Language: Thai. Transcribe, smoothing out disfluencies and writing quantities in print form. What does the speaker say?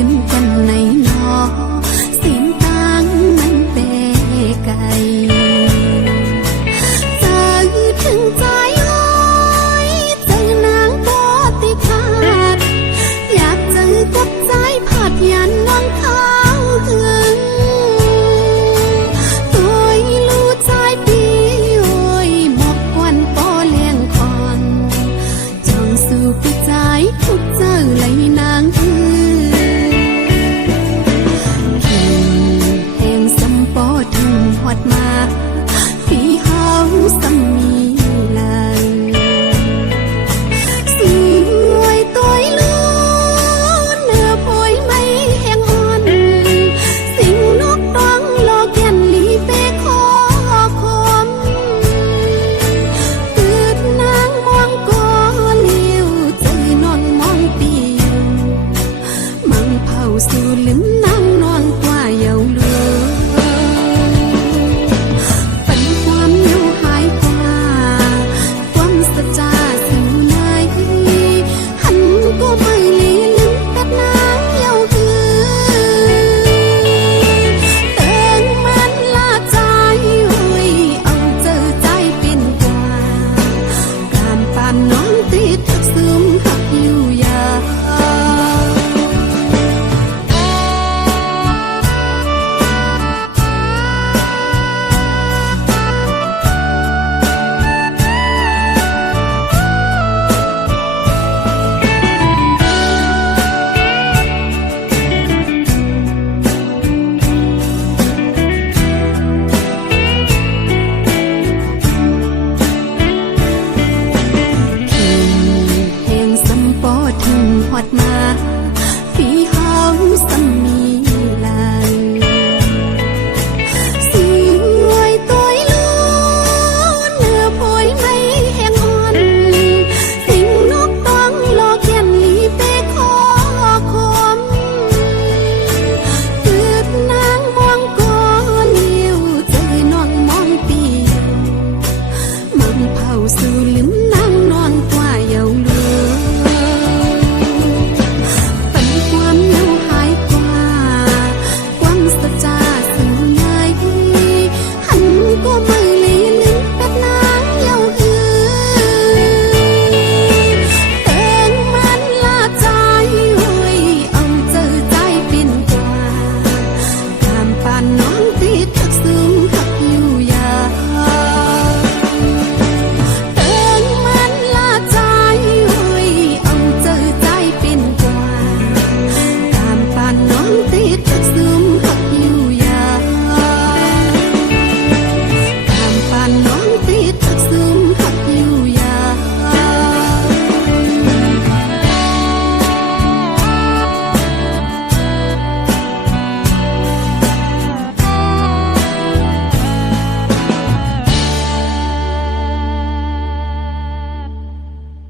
ขึ้นกันในนอเสียงต่างมันเปไกลใจถึงใจอ้อยใจนางปอติขาดอยากเจอกับใจผัดยันวังข้าวเหืองตัวรู้ใจปีโอ้ยหมกควันปอเลี้ยงคอนจองสู่ปีใจทุกเจอเลยนางคือหอดมาพี่เฮาสมีเลยสวยตัวลูเนื้อพวยไม่แห้งอ่อนสิ่งนกต้องลอกแก่นลีเปคอคมตืดนางมองก็เลี้ยวใจนอนมองปีอยู่มังเผาสู่ลืมนางนอนกว่าเยาว์ลูหอดมา